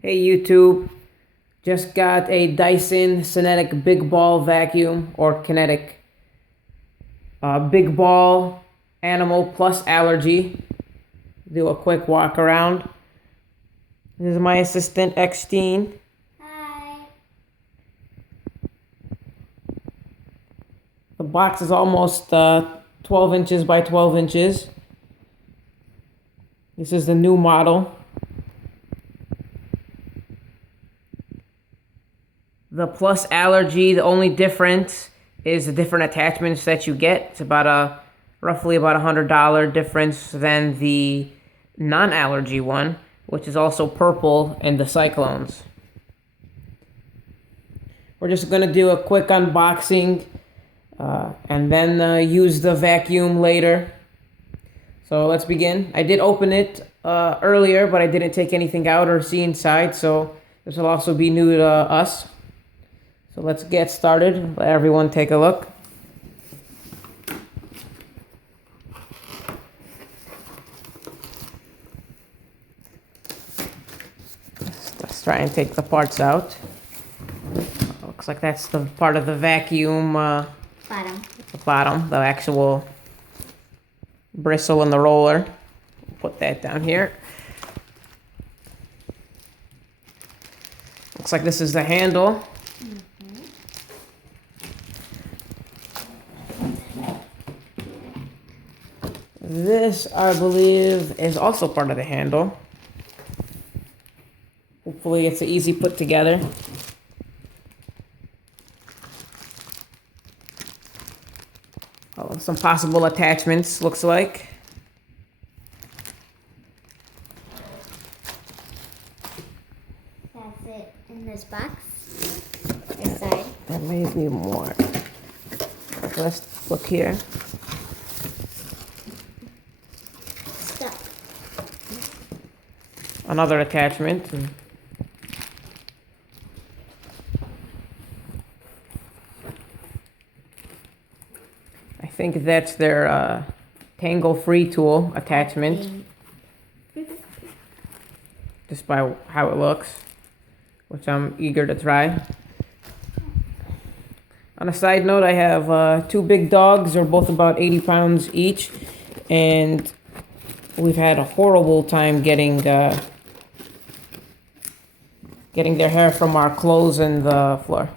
Hey YouTube, just got a Dyson Cinetic Big Ball Vacuum or Kinetic. Big Ball, Animal plus Allergy. Do a quick walk around. This is my assistant, Xteen. Hi. The box is almost 12 inches by 12 inches. This is the new model. The plus Allergy, the only difference is the different attachments that you get. It's about roughly about $100 difference than the non-allergy one, which is also purple in the Cyclones. We're just gonna do a quick unboxing and then use the vacuum later. So let's begin. I did open it earlier, but I didn't take anything out or see inside, so this will also be new to us. So let's get started. Let everyone take a look. Let's try and take the parts out. Looks like that's the part of the vacuum, Bottom. the bottom, the actual bristle in the roller. Put that down here. Looks like this is the handle. This, I believe, is also part of the handle. Hopefully it's an easy put together. Oh, some possible attachments, looks like. That's it in this box. This side. There may be more. Let's look here. Stuff. Another attachment. I think that's their tangle-free tool attachment, just by how it looks, which I'm eager to try. On a side note, I have two big dogs. They're both about 80 pounds each, and we've had a horrible time getting their hair from our clothes and the floor.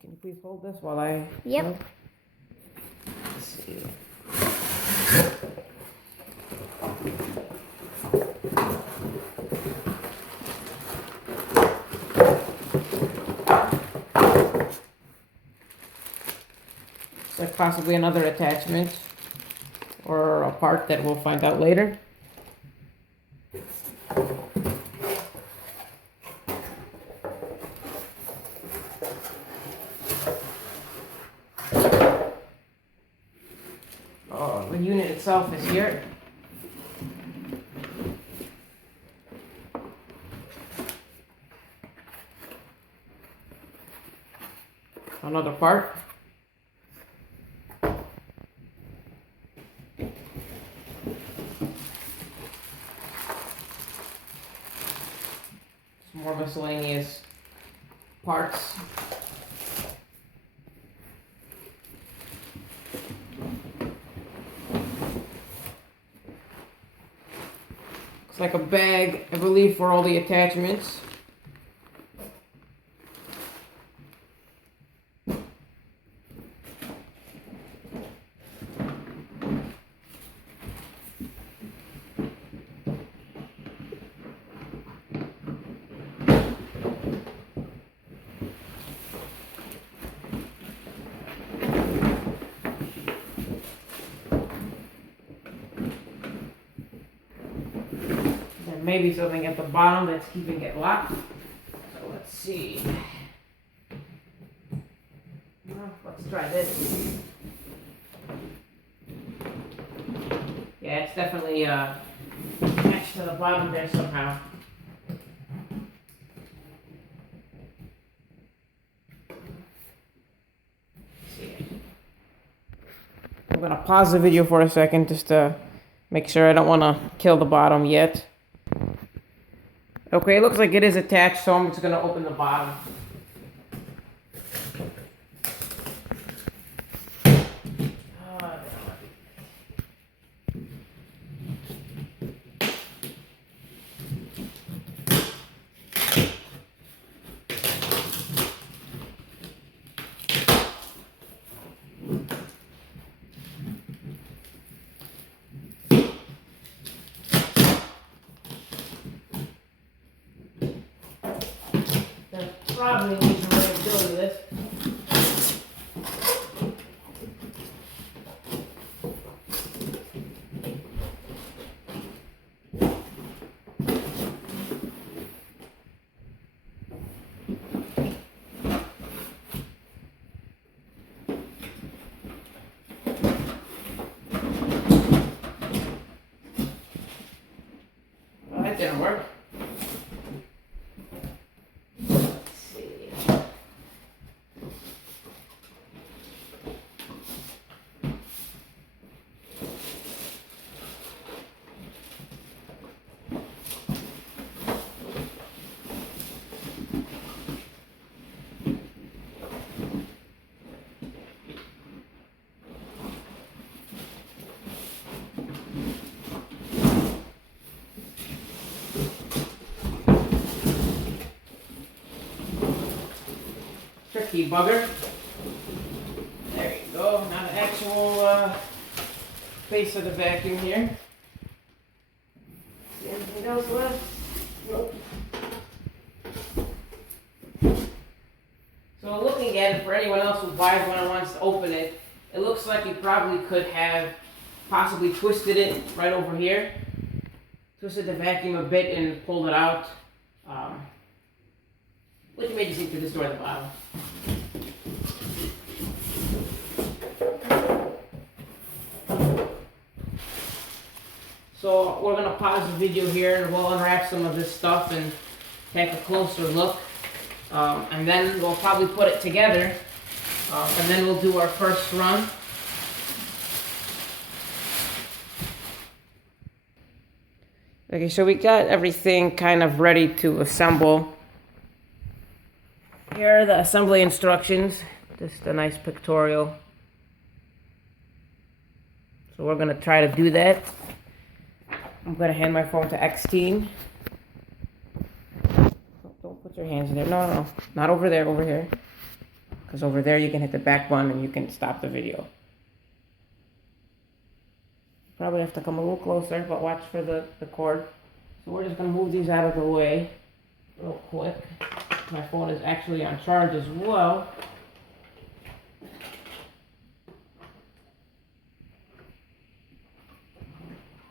Can you please hold this while I... Yep. Let's see. Looks like possibly another attachment or a part that we'll find out later. Oh, the unit itself is here. Another part. Some more miscellaneous parts. Looks like a bag, I believe, for all the attachments. There may be something at the bottom that's keeping it locked. So let's see. Well, let's try this. Yeah, it's definitely attached to the bottom there somehow. Let's see. I'm gonna pause the video for a second just to make sure I don't want to kill the bottom yet. Okay, it looks like it is attached, so I'm just gonna open the bottom. There probably an easier way of doing this. Well, that didn't work. Let's see. Tricky bugger. There you go. Now the actual face of the vacuum here. See anything else left? Nope. So looking at it, for anyone else who buys one and wants to open it, it looks like you probably could have possibly twisted it right over here. Twisted the vacuum a bit and pulled it out. Which made you see through this door at the bottom. So we're going to pause the video here and we'll unwrap some of this stuff and take a closer look. And then we'll probably put it together. And then we'll do our first run. Okay, so we got everything kind of ready to assemble. Here are the assembly instructions. Just a nice pictorial. So we're going to try to do that. I'm going to hand my phone to Xteen. Don't put your hands in there. No. Not over there, over here. Because over there you can hit the back button and you can stop the video. Probably have to come a little closer, but watch for the cord. So we're just going to move these out of the way real quick. My phone is actually on charge as well.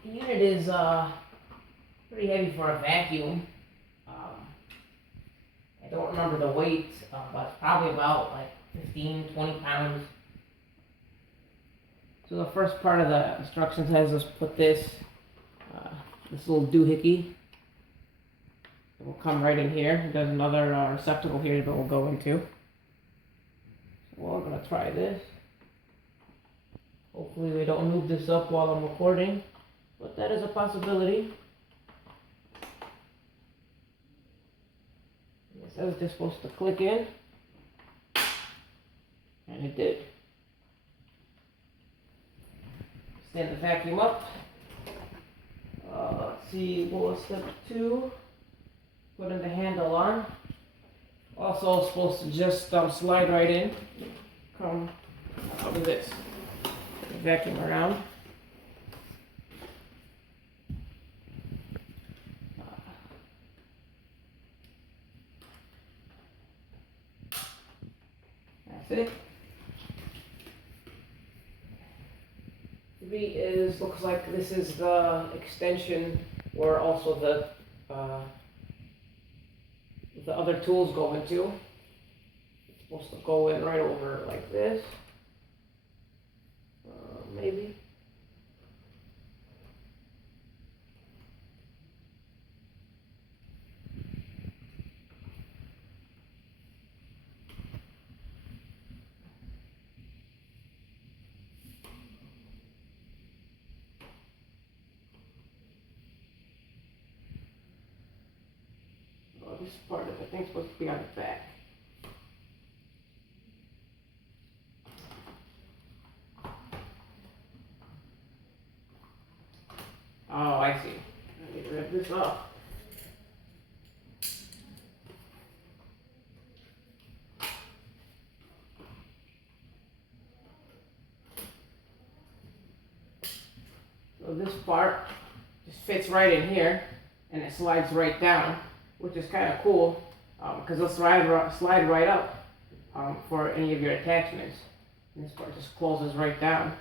The unit is pretty heavy for a vacuum. I don't remember the weight, but it's probably about like 15, 20 pounds. So the first part of the instructions has us put this little doohickey. It will come right in here. There's another receptacle here that we'll go into. So we're going to try this. Hopefully we don't move this up while I'm recording, but that is a possibility. It says it's supposed to click in, and it did. Stand the vacuum up. Let's see, what was step 2? Putting the handle on. Also supposed to just slide right in. Come out of this. Vacuum around. That's it. 3 looks like this is the extension where also the other tools go into. It's supposed to go in right over like this. Maybe. this part is, I think, supposed to be on the back. Oh, I see. I need to rip this off. So this part just fits right in here, and it slides right down, which is kind of cool, because it'll slide right up for any of your attachments. And this part just closes right down.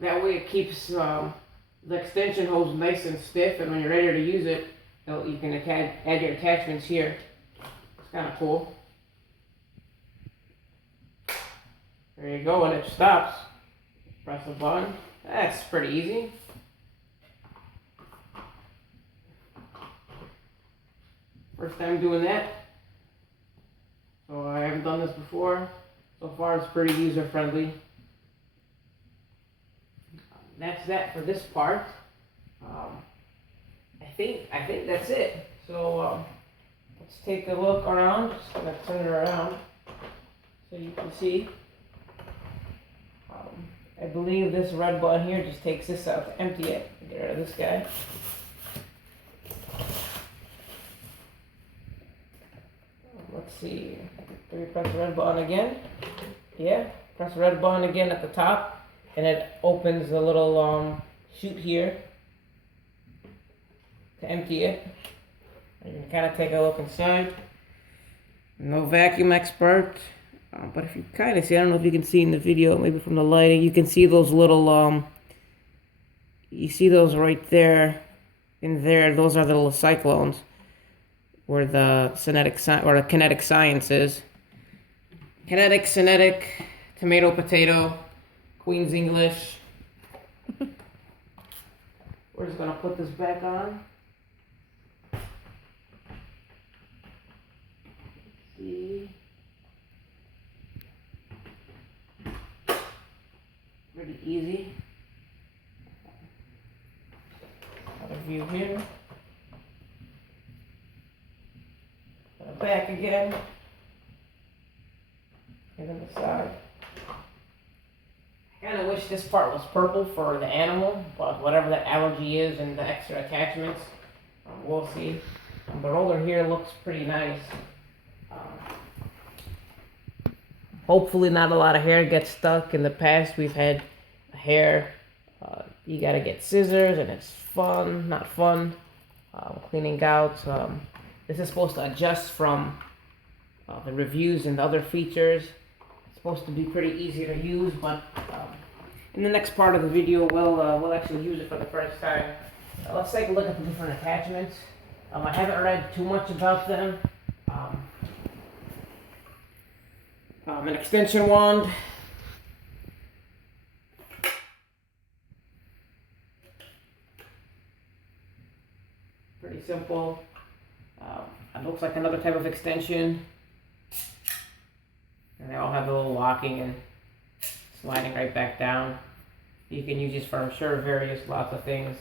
That way it keeps the extension hose nice and stiff, and when you're ready to use it, you can add your attachments here. It's kind of cool. There you go, and it stops. Press the button. That's pretty easy. First time doing that. So I haven't done this before. So far it's pretty user friendly. That's that for this part. I think that's it. So let's take a look around. Just gonna turn it around so you can see. I believe this red button here just takes this out to empty it. Get rid of this guy. Let's see. Do we press the red button again? Yeah. Press the red button again at the top, and it opens the little chute here to empty it. You can kind of take a look inside. No vacuum expert. But if you kind of see, I don't know if you can see in the video, maybe from the lighting, you can see those little, you see those right there, in there, those are the little cyclones, where the kinetic science is. Kinetic, Cinetic, tomato, potato, Queen's English. We're just gonna put this back on. See. Pretty easy. Another view here. Put it back again. And then the side. I kind of wish this part was purple for the animal, but whatever that allergy is and the extra attachments, we'll see. The roller here looks pretty nice. Hopefully not a lot of hair gets stuck. In the past we've had hair. You gotta get scissors and it's fun, not fun. Cleaning out. This is supposed to adjust from the reviews and the other features. It's supposed to be pretty easy to use, but in the next part of the video we'll actually use it for the first time. Let's take a look at the different attachments. I haven't read too much about them. An extension wand. Pretty simple. It looks like another type of extension. And they all have a little locking and sliding right back down. You can use this for, I'm sure, lots of things.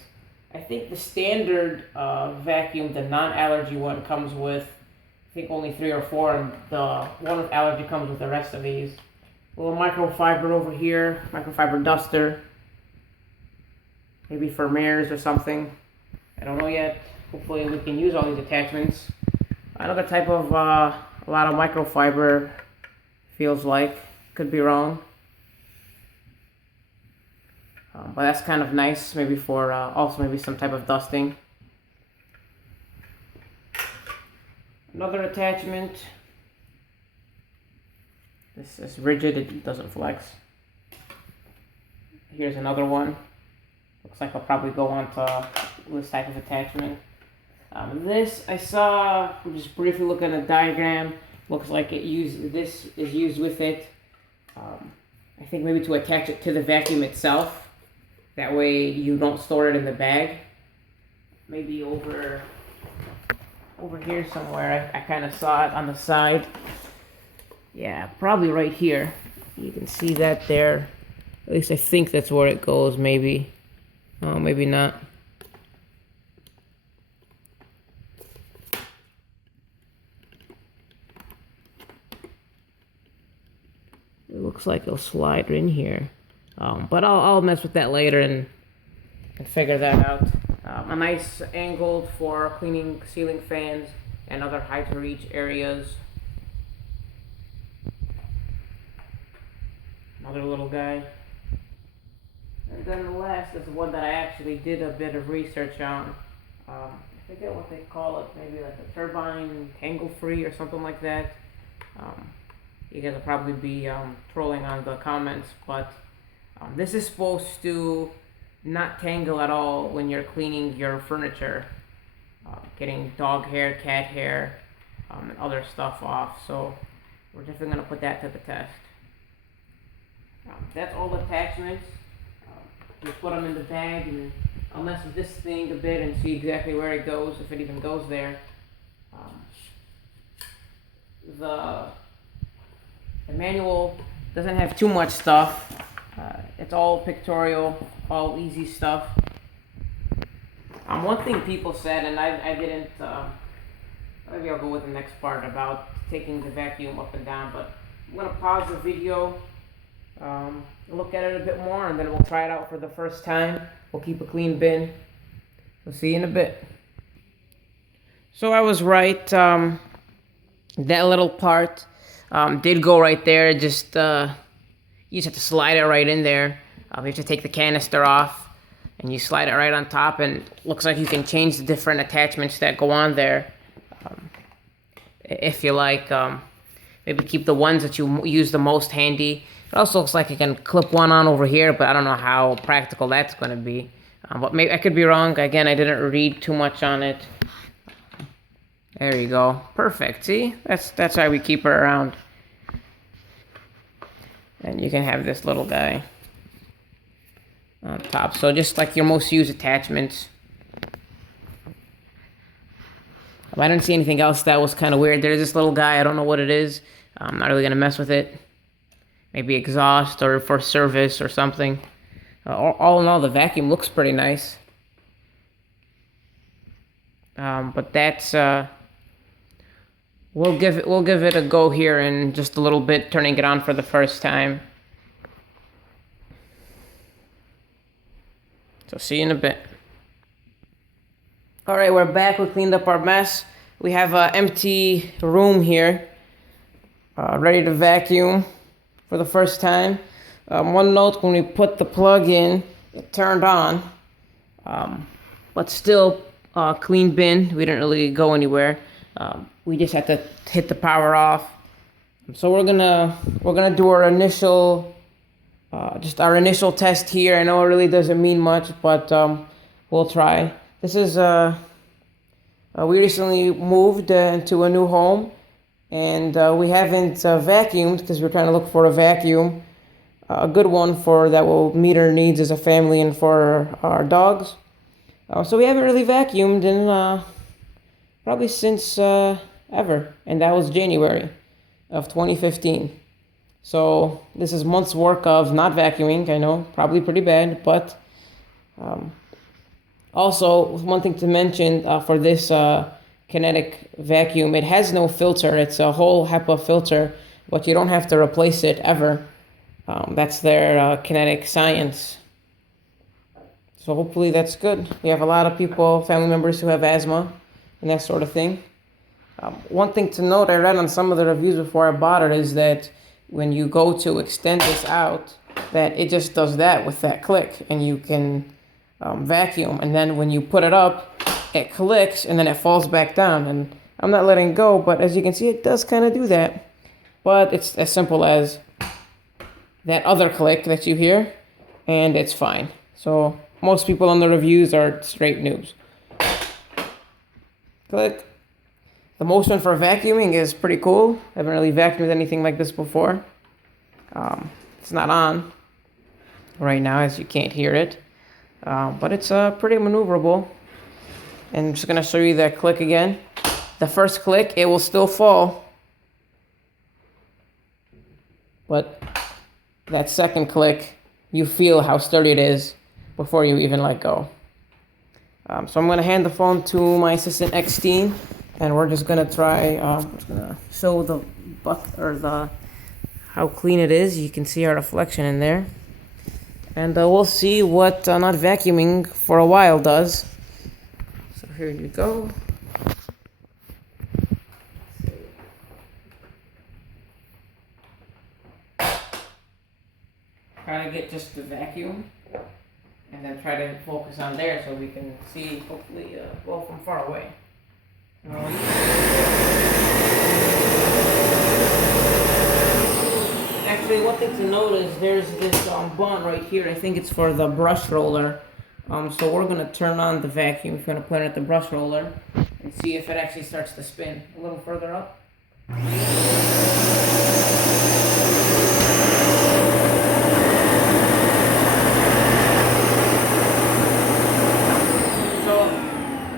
I think the standard vacuum, the non-allergy one, comes with, I think, only 3 or 4, and the one with allergy comes with the rest of these. A little microfiber over here, microfiber duster. Maybe for mirrors or something. I don't know yet. Hopefully we can use all these attachments. Another type of, a lot of microfiber, feels like. Could be wrong. But that's kind of nice, maybe for also maybe some type of dusting. Another attachment. This is rigid, it doesn't flex. Here's another one. Looks like I'll probably go on to this type of attachment. This I saw, just briefly looking at the diagram. Looks like this is used with it. I think maybe to attach it to the vacuum itself. That way you don't store it in the bag. Maybe over here somewhere. I kind of saw it on the side. Yeah, probably right here. You can see that there. At least I think that's where it goes, maybe. Oh, maybe not. looks like it'll slide in here. But I'll mess with that later and figure that out. A nice angle for cleaning ceiling fans and other high to reach areas. Another little guy. And then the last is one that I actually did a bit of research on. I forget what they call it, maybe like a turbine tangle free or something like that. You guys will probably be trolling on the comments, but this is supposed to not tangle at all when you're cleaning your furniture, getting dog hair, cat hair, and other stuff off. So we're definitely going to put that to the test. That's all the attachments. Just put them in the bag, and I'll mess with this thing a bit and see exactly where it goes, if it even goes there. The manual doesn't have too much stuff. It's all pictorial, all easy stuff. One thing people said, and I didn't, maybe I'll go with the next part about taking the vacuum up and down, but I'm going to pause the video, look at it a bit more, and then we'll try it out for the first time. We'll keep a clean bin. We'll see you in a bit. So I was right, that little part did go right there. Just you just have to slide it right in there. You have to take the canister off, and you slide it right on top, and it looks like you can change the different attachments that go on there. If you like, maybe keep the ones that you use the most handy. It also looks like you can clip one on over here, but I don't know how practical that's going to be. But maybe I could be wrong. Again, I didn't read too much on it. There you go. Perfect. See? That's why we keep her around. And you can have this little guy on top. So just like your most used attachments. I didn't see anything else that was kind of weird. There's this little guy. I don't know what it is. I'm not really going to mess with it. Maybe exhaust or for service or something. All in all, the vacuum looks pretty nice. But that's we'll give it a go here in just a little bit, turning it on for the first time. So see you in a bit. All right, we're back. We cleaned up our mess. We have an empty room here, ready to vacuum for the first time. One note, when we put the plug in, it turned on, but still clean bin. We didn't really go anywhere. We just had to hit the power off. So we're gonna do our initial, just our initial test here. I know it really doesn't mean much, but we'll try. This is we recently moved into a new home, and we haven't vacuumed because we're trying to look for a vacuum, a good one for that will meet our needs as a family and for our dogs. So we haven't really vacuumed in probably since ever, and that was January of 2015. So this is months' work of not vacuuming. I know, probably pretty bad, but also one thing to mention for this Cinetic vacuum, it has no filter. It's a whole HEPA filter, but you don't have to replace it ever. That's their Cinetic science. So hopefully that's good. We have a lot of people, family members who have asthma and that sort of thing. One thing to note, I read on some of the reviews before I bought it, is that when you go to extend this out, that it just does that with that click, and you can vacuum. And then when you put it up, it clicks, and then it falls back down. And I'm not letting go, but as you can see, it does kind of do that. But it's as simple as that other click that you hear, and it's fine. So most people on the reviews are straight noobs. Click. The motion for vacuuming is pretty cool. I haven't really vacuumed anything like this before. It's not on right now, as you can't hear it. But it's pretty maneuverable. And I'm just going to show you that click again. The first click, it will still fall. But that second click, you feel how sturdy it is before you even let go. So I'm going to hand the phone to my assistant, Xteen, and we're just going to try, I'm just going to show the how clean it is. You can see our reflection in there. And we'll see what not vacuuming for a while does. So here you go. Try to get just the vacuum, and then try to focus on there so we can see, hopefully, well, from far away. Actually, one thing to note is there's this button right here. I think it's for the brush roller. So we're gonna turn on the vacuum. We're gonna put it at the brush roller and see if it actually starts to spin. A little further up.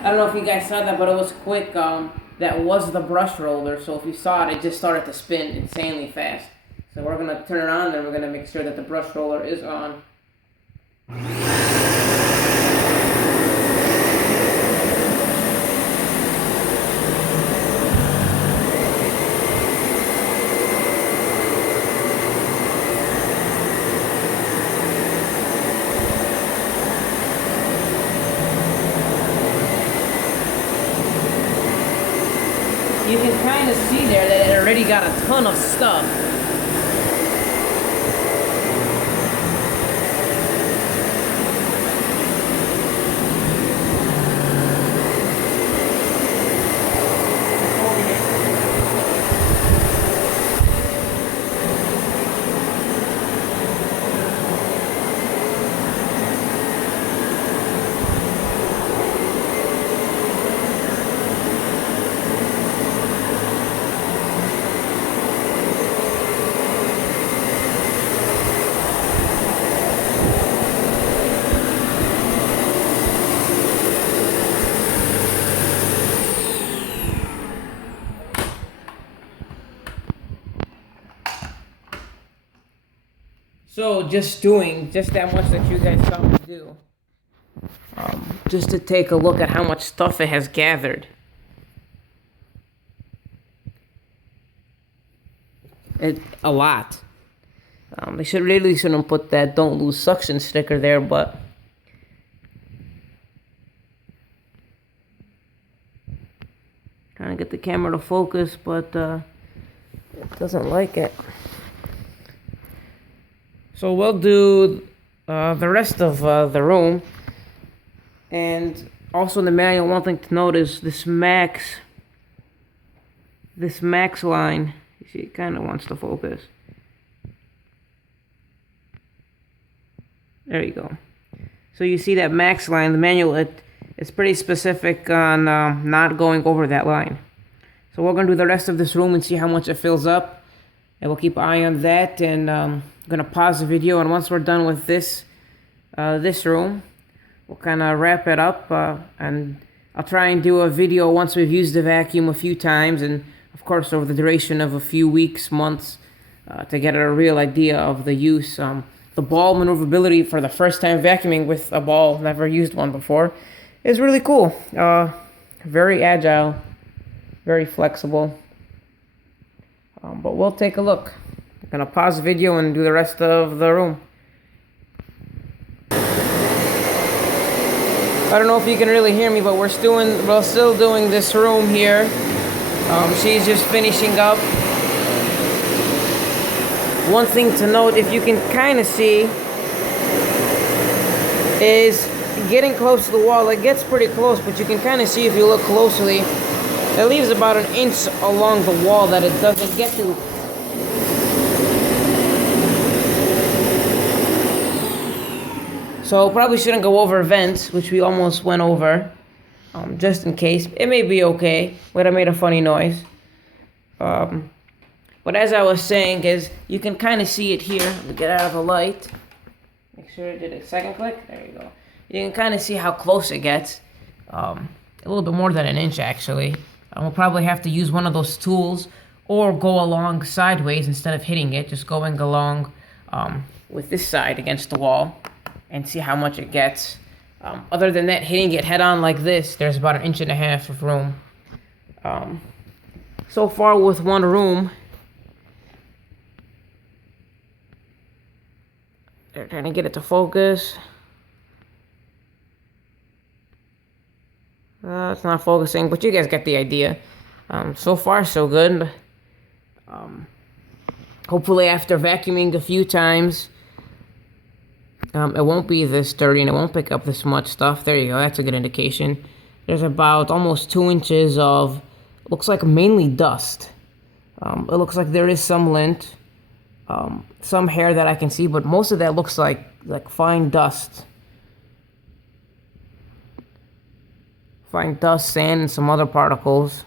I don't know if you guys saw that, but it was quick. That was the brush roller, so if you saw it, it just started to spin insanely fast. So we're going to turn it on, and we're going to make sure that the brush roller is on. You can kind of see there that it already got a ton of stuff. So just doing just that much that you guys saw me do, just to take a look at how much stuff it has gathered. A lot. They shouldn't put that "don't lose suction" sticker there, but trying to get the camera to focus, but it doesn't like it. So we'll do the rest of the room, and also in the manual, one thing to note is this max line. You see, it kind of wants to focus. There you go. So you see that max line, the manual, it's pretty specific on not going over that line. So we're going to do the rest of this room and see how much it fills up, and we'll keep an eye on that, and I'm going to pause the video, and once we're done with this room, we'll kind of wrap it up, and I'll try and do a video once we've used the vacuum a few times, and of course over the duration of a few weeks, months, to get a real idea of the use. The ball maneuverability for the first time vacuuming with a ball, never used one before, is really cool. Very agile, very flexible. But we'll take a look. I'm gonna pause the video and do the rest of the room. I don't know if you can really hear me, but we're still doing this room here. She's just finishing up. One thing to note, if you can kind of see, is getting close to the wall. It gets pretty close, but you can kind of see if you look closely, it leaves about an inch along the wall that it doesn't get to. So probably shouldn't go over vents, which we almost went over, just in case. It may be okay, but it made a funny noise. But as I was saying, is you can kind of see it here. Let me get out of the light. Make sure it did a second click. There you go. You can kind of see how close it gets. A little bit more than an inch, actually. We'll probably have to use one of those tools or go along sideways instead of hitting it. Just going along with this side against the wall and see how much it gets. Other than that, hitting it head on like this, there's about an inch and a half of room. So far with one room, Trying to get it to focus. It's not focusing, but you guys get the idea. So far, so good. Hopefully, after vacuuming a few times, it won't be this dirty and it won't pick up this much stuff. There you go. That's a good indication. There's about almost 2 inches of, looks like mainly dust. It looks like there is some lint, some hair that I can see, but most of that looks like fine dust. Fine dust, sand, and some other particles.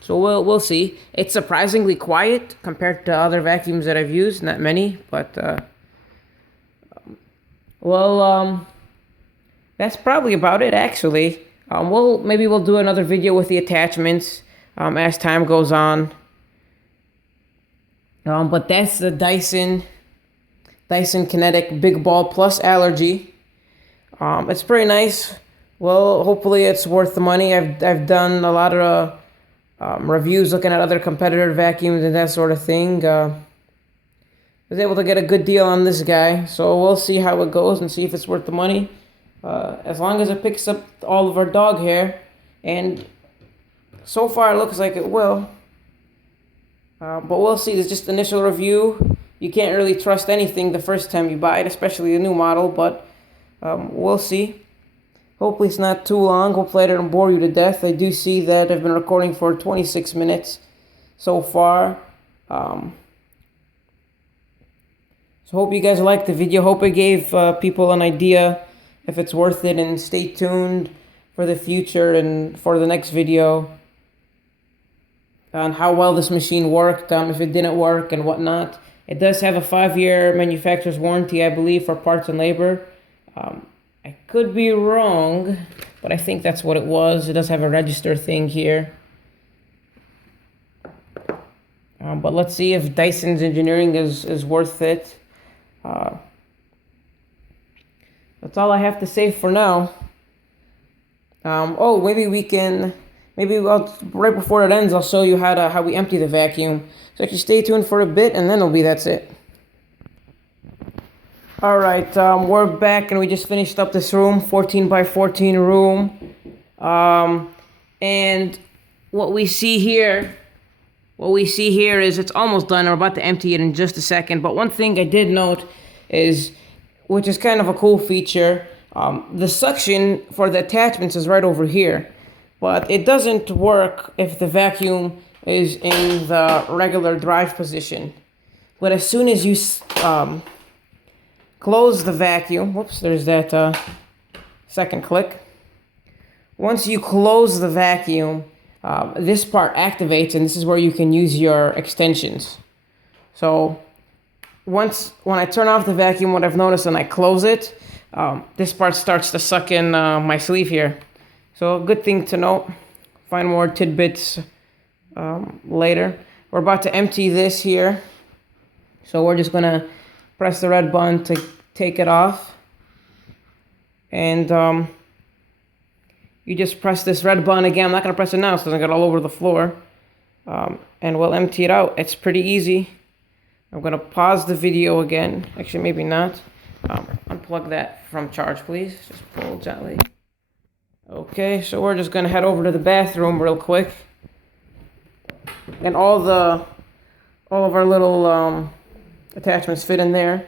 So we'll see. It's surprisingly quiet compared to other vacuums that I've used. Not many, but that's probably about it actually. Maybe we'll do another video with the attachments as time goes on. But that's the Dyson Cinetic Big Ball Plus Allergy. It's pretty nice. Well, hopefully it's worth the money. I've done a lot of reviews looking at other competitor vacuums and that sort of thing. I was able to get a good deal on this guy, so we'll see how it goes and see if it's worth the money. As long as it picks up all of our dog hair, and so far it looks like it will. But we'll see. It's just initial review. You can't really trust anything the first time you buy it, especially a new model, but we'll see. Hopefully it's not too long. Hopefully I didn't bore you to death. I do see that I've been recording for 26 minutes so far. So hope you guys liked the video. Hope it gave people an idea if it's worth it, and stay tuned for the future and for the next video on how well this machine worked, if it didn't work and whatnot. It does have a 5-year manufacturer's warranty, I believe, for parts and labor. I could be wrong, but I think that's what it was. It does have a register thing here. But let's see if Dyson's engineering is worth it. That's all I have to say for now. Maybe right before it ends, I'll show you how we empty the vacuum. So actually stay tuned for a bit, and then that's it. All right, we're back, and we just finished up this room, 14 by 14 room. And what we see here is it's almost done. We're about to empty it in just a second. But one thing I did note is, which is kind of a cool feature, the suction for the attachments is right over here. But it doesn't work if the vacuum is in the regular drive position. But as soon as you close the vacuum, whoops, there's that second click. Once you close the vacuum, this part activates, and this is where you can use your extensions. So when I turn off the vacuum, what I've noticed when I close it, this part starts to suck in my sleeve here. So a good thing to note. Find more tidbits later. We're about to empty this here. So we're just gonna press the red button to take it off. And you just press this red button again. I'm not gonna press it now so it doesn't get all over the floor. And we'll empty it out. It's pretty easy. I'm gonna pause the video again. Actually, maybe not. Unplug that from charge, please. Just pull gently. Okay, so we're just gonna head over to the bathroom real quick. And all of our little attachments fit in there.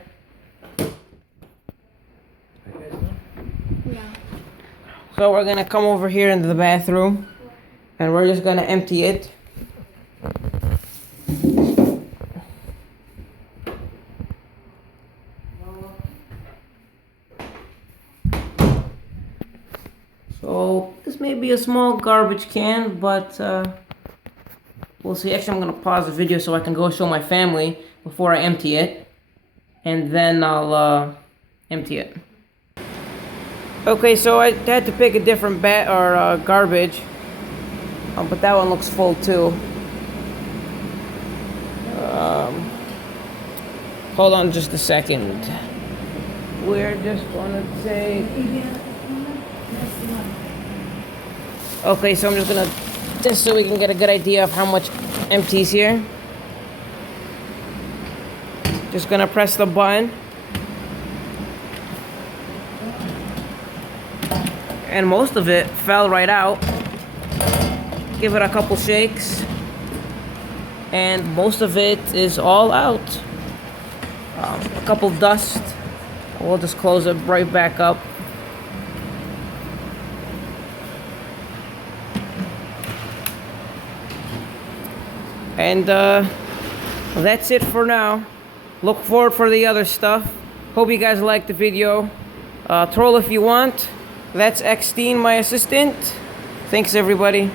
Yeah. So we're gonna come over here into the bathroom, and we're just gonna empty it. So this may be a small garbage can, but we'll see. Actually, I'm gonna pause the video so I can go show my family before I empty it, and then I'll empty it. Okay, so I had to pick a different garbage, but that one looks full too. Hold on just a second. We're just gonna take. Okay, so I'm just so we can get a good idea of how much empties here. Just gonna press the button. And most of it fell right out. Give it a couple shakes. And most of it is all out. A couple dust. We'll just close it right back up. And that's it for now. Look forward for the other stuff. Hope you guys liked the video. Troll if you want. That's Xteen, my assistant. Thanks everybody.